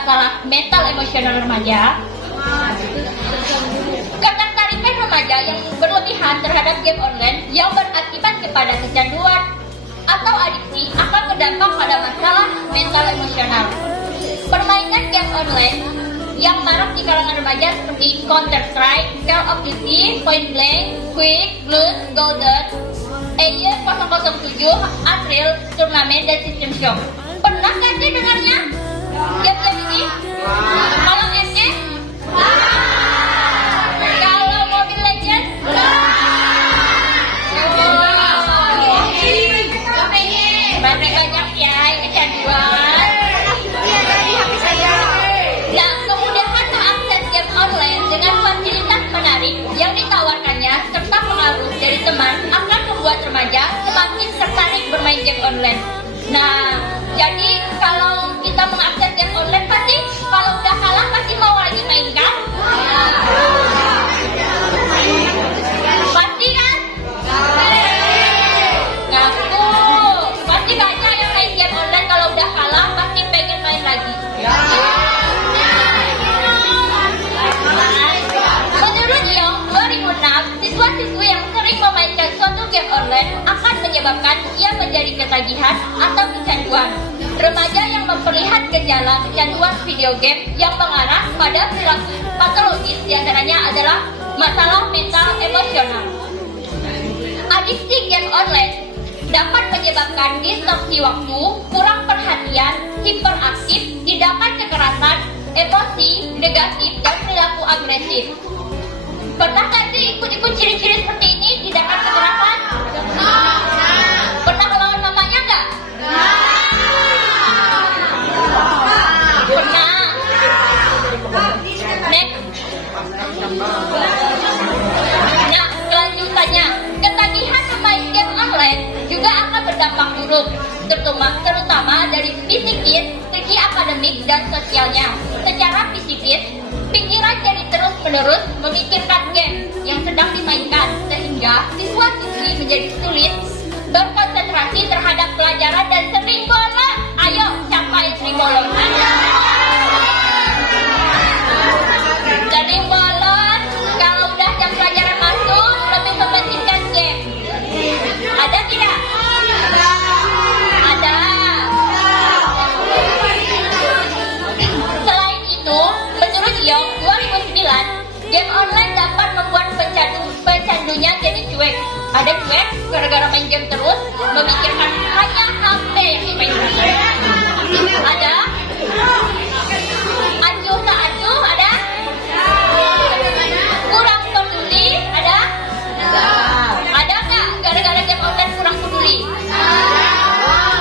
masalah mental emosional remaja. Ketertarikan remaja yang berlebihan terhadap game online yang berakibat kepada kecanduan atau adiksi akan berdampak pada masalah mental emosional. Permainan game online yang marak di kalangan remaja seperti Counter-Strike, Call of Duty, Point Blank, Quick, Blood, Golden, Age 007, Unreal, Turnamen, dan System Shock. Pernah nggak sih dengarnya? Game-game ini? Kalau MJ? Kalau Mobile Legends? Banyak ya, kecanduan. Nah, kemudahan mengakses game online dengan fasilitas menarik yang ditawarkannya serta pengaruh dari teman akan membuat remaja semakin tertarik bermain game online. Nah, jadi kalau kita mengakses game online pasti kalau udah kalah pasti mau lagi main kan? Pasti kan? Ngaku. Pasti banyak yang main game online kalau udah kalah pasti pengen main lagi. Menurut Young 2006, siswa-siswi yang sering memainkan suatu game online akan menyebabkan ia menjadi ketagihan atau kecanduan. Remaja yang memperlihat gejala kecanduan video game yang mengarah pada perilaku patologis diantaranya adalah masalah mental emosional. Adiksi game online dapat menyebabkan distorsi waktu, kurang perhatian, hiperaktif, tindakan kekerasan, emosi negatif, dan perilaku agresif. Pernah nggak sih ikut-ikut ciri-ciri seperti ini, tindakan kekerasan? Pernah melawan mamanya nggak? Pernah. Next. Nah, kelanjutannya, ketagihan bermain game online juga akan berdampak buruk, terutama dari psikis, segi akademik, dan sosialnya. Secara psikis, pikiran jadi terus-menerus memikirkan game yang sedang dimainkan, sehingga siswa-siswi menjadi sulit berkonsentrasi terhadap pelajaran dan sering bolos. Ayo, siapa yang sering bolos? Sering bolos, kalau udah jam pelajaran masuk, lebih mementingkan game. Ada tidak? Ada. Selain itu, menurut Young 2009, game online dapat membuat pecandunya jadi cuek. Ada cuek gara-gara main game terus, memikirkan hanya HP yang dimainkan. Ada. Acuh tak acuh, ada. Kurang peduli, ada. Ada nggak gara-gara game online kurang peduli?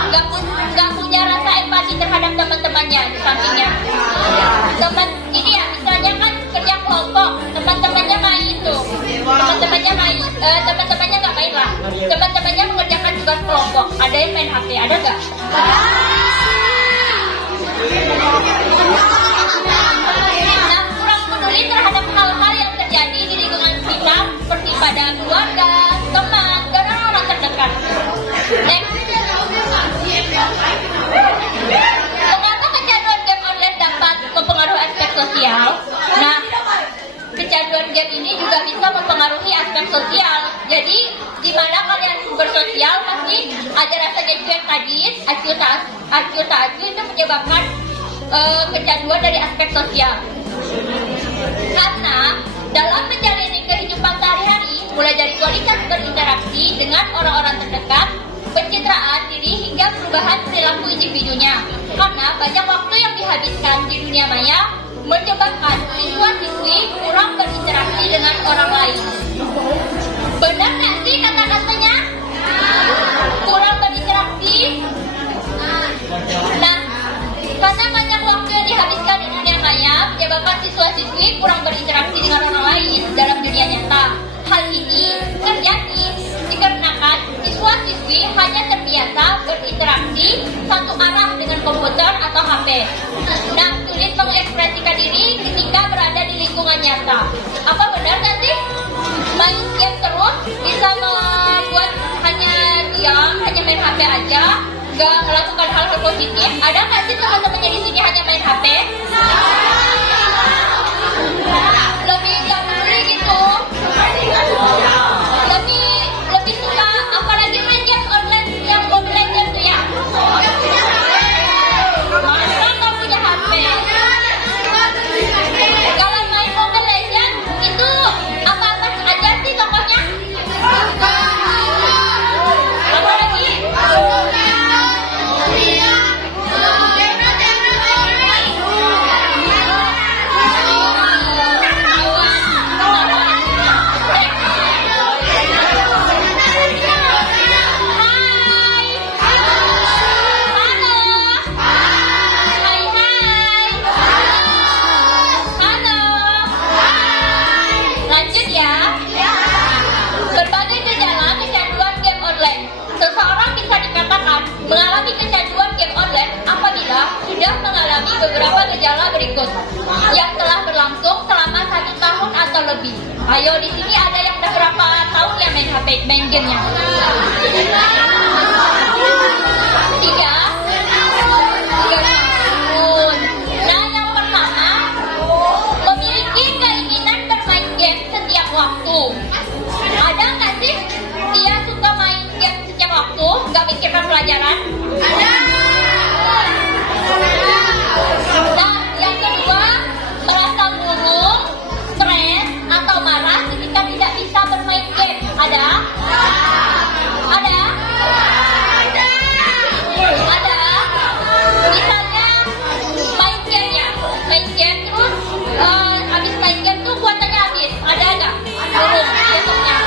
Nggak punya rasa empati terhadap teman-temannya di sampingnya. Teman ini ya, misalnya kan kerja kelompok, teman-temannya main tuh, teman-temannya nggak main lah, teman-temannya mengerjakan tugas kelompok, ada yang main HP, ada nggak? Nah, kurang peduli terhadap hal-hal yang terjadi di lingkungan sekitar, seperti pada keluarga, teman, dan orang-orang terdekat. Next. Mengapa kecanduan game online dapat mempengaruhi aspek sosial? Nah, kecanduan game ini juga bisa mempengaruhi aspek sosial. Jadi, di mana kalian bersosial pasti ada rasanya cuek tadi, acuh tak acuh itu menyebabkan kecanduan dari aspek sosial. Karena dalam menjalani kehidupan sehari-hari, mulai dari kualitas berinteraksi dengan orang-orang terdekat, pencitraan diri hingga perubahan perilaku individunya. Karena banyak waktu yang dihabiskan di dunia maya menyebabkan siswa-siswi kurang berinteraksi dengan orang lain. Benar nggak sih kata-katanya? Kurang berinteraksi. Nah, karena banyak waktu yang dihabiskan di dunia maya menyebabkan siswa-siswi kurang berinteraksi dengan orang lain dalam dunia nyata. Hal ini terjadi dikarenakan siswa-siswi hanya terbiasa berinteraksi satu arah dengan komputer atau HP. Nah, sulit mengekspresikan diri ketika berada di lingkungan nyata. Apa benar nggak sih? Main game terus bisa membuat hanya diam, hanya main HP aja, juga melakukan hal-hal positif. Ada nggak sih teman-temannya di sini hanya main HP? Lebih nggak peduli gitu. Lebih suka apalagi main game online yang Mobile Legends tuh ya. Masa nggak punya HP? Kalau main Mobile Legends itu apa-apa aja sih tokohnya? Apa lagi? Lanjut ya. Berbagai gejala kecanduan game online. Seseorang bisa dikatakan mengalami kecanduan game online apabila sudah mengalami beberapa gejala berikut yang telah berlangsung selama 1 tahun atau lebih. Ayo, di sini ada yang udah berapa tahun ya main HP, main gamenya? 3 tahun. Nah, yang pertama, memiliki keinginan bermain game setiap waktu. Ada nggak sih dia suka main game setiap waktu, nggak mikirkan pelajaran? Ada. Nah, yang kedua, merasa murung, stres, atau marah ketika tidak bisa bermain game. Ada? Ada? Ada. Misalnya main game ya, main game terus habis main game tuh kuotanya habis. Ada nggak? Murung besoknya.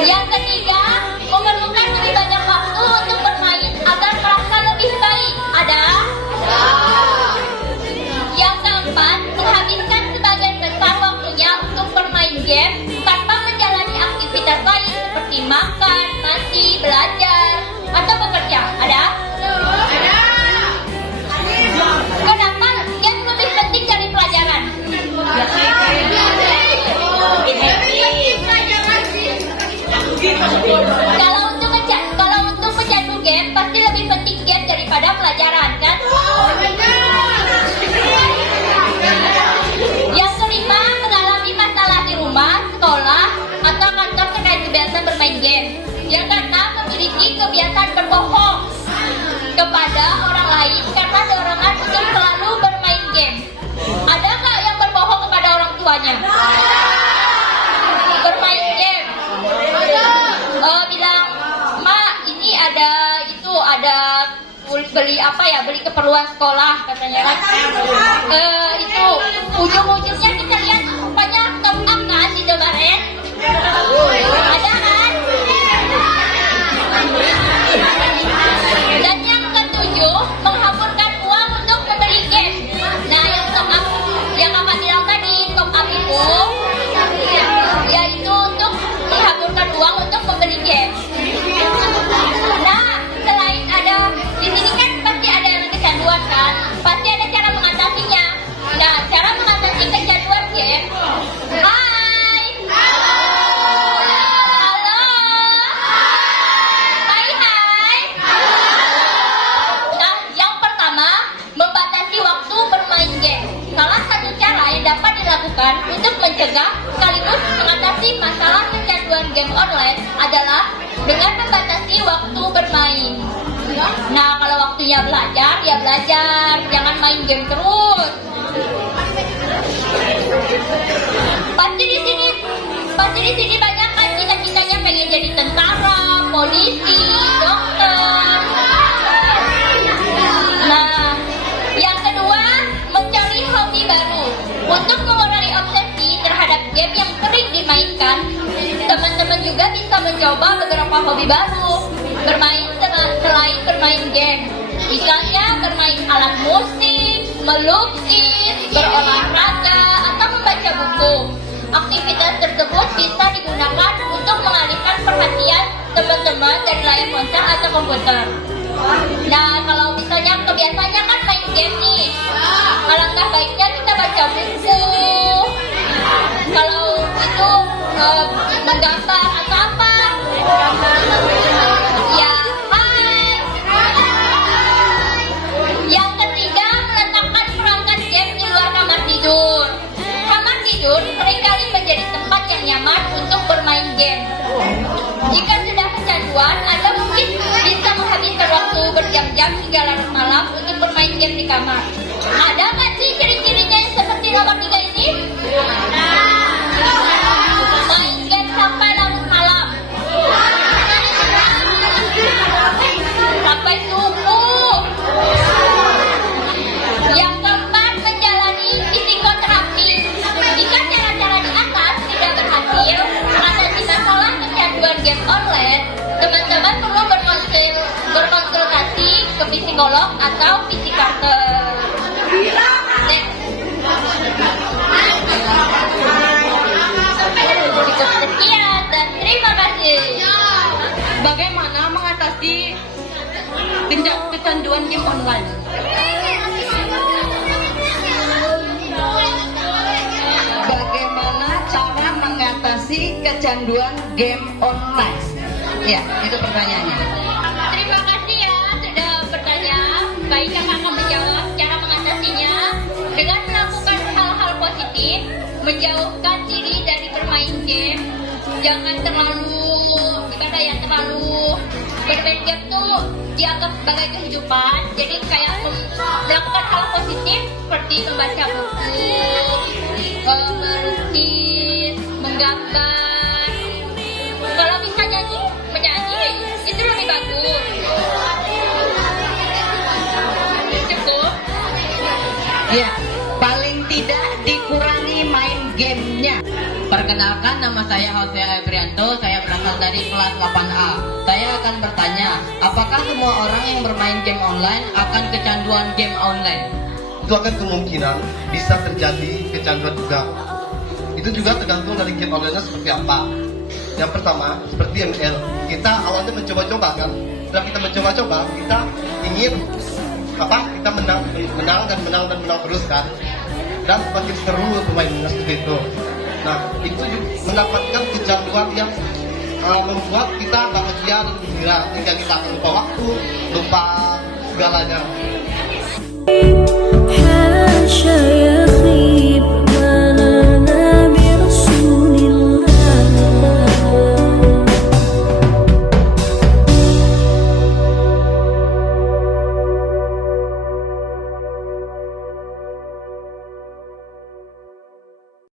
Yang ketiga, memerlukan lebih banyak waktu untuk bermain agar merasa lebih baik. Ada? Yang keempat, menghabiskan sebagian besar waktunya untuk bermain game tanpa menjalani aktivitas lain seperti makan, mandi, belajar, atau bekerja. Ada? Kenapa game lebih penting dari pelajaran? Kalau untuk pecandu game pasti lebih penting game daripada pelajaran, kan? Yang kelima, mengalami masalah di rumah, sekolah, atau kantor terkait kebiasaan bermain game. Yang keenam, memiliki kebiasaan berbohong kepada orang lain karena dorongan untuk selalu bermain game. Ada nggak yang berbohong kepada orang tuanya? Bermain game. Bilang, "Ma, ini ada beli apa ya, beli keperluan sekolah," katanya kan. Itu ujung-ujungnya kita lihat rupanya top up kan di Indomaret. Ada kan? Dan yang ketujuh, menghamburkan uang untuk membeli game. Nah, yang top up yang kakak bilang tadi, top up itu yaitu untuk menghamburkan uang untuk membeli game. Nah, selain ada di sini kan pasti ada yang kecanduan kan, pasti ada cara mengatasinya. Nah, cara mengatasi kecanduan game. Hai. Halo. Hai. Nah, yang pertama, membatasi waktu bermain game. Salah satu cara yang dapat dilakukan untuk mencegah sekaligus mengatasi masalah kecanduan game online adalah dengan membatasi waktu bermain. Nah, kalau waktunya belajar, ya belajar, jangan main game terus. Pasti di sini banyak kan cita-citanya pengen jadi tentara, polisi, dokter. Nah, yang kedua, mencari hobi baru. Untuk mengurangi obsesi terhadap game yang sering dimainkan, teman-teman juga bisa mencoba beberapa hobi baru selain bermain game. Misalnya bermain alat musik, melukis, berolahraga, atau membaca buku. Aktivitas tersebut bisa digunakan untuk mengalihkan perhatian teman-teman dari layar ponsel atau komputer. Nah, kalau misalnya kebiasaannya kan main game nih, alangkah baiknya kita baca buku. Kalau itu menggambar atau apa? Ya, hai. game. Jika sudah kecanduan, Anda mungkin bisa menghabiskan waktu berjam-jam hingga larut malam untuk bermain game di kamar. Ada nggak sih ciri-cirinya yang seperti nomor 3 ini? Main game sampai larut malam, sampai subuh. Yang keempat, menjalani psikoterapi. Jika cara-cara di atas tidak berhasil mengatasi masalah kecanduan game online, teman-teman perlu berkonsultasi ke psikolog atau psikiater. Next. Cukup sekian dan terima kasih. Bagaimana mengatasi kecanduan game online? Bagaimana cara mengatasi kecanduan game online? Ya, itu pertanyaannya. Terima kasih ya sudah bertanya. Baik, kakak akan menjawab cara mengatasinya dengan melakukan hal-hal positif, menjauhkan diri dari bermain game. Jangan terlalu bermain game tuh dianggap sebagai kehidupan. Jadi kayak melakukan hal positif seperti membaca buku, melukis, menggambar. Kalau bisa menyanyi itu lebih bagus. Cukup. Ya, paling tidak dikurangi main gamenya. Perkenalkan, nama saya Hosea Ebrianto, saya berasal dari kelas 8A. Saya akan bertanya, apakah semua orang yang bermain game online akan kecanduan game online? Itu akan kemungkinan bisa terjadi kecanduan juga. Itu juga tergantung dari game online seperti apa. Yang pertama, seperti ML, kita awalnya mencoba-coba kan. Setelah kita mencoba-coba, kita ingin kita menang terus kan. Dan makin seru permainannya seperti itu. Nah, itu mendapatkan kecanduan yang membuat kita bahagia dan gembira hingga kita akan lupa waktu, lupa segalanya.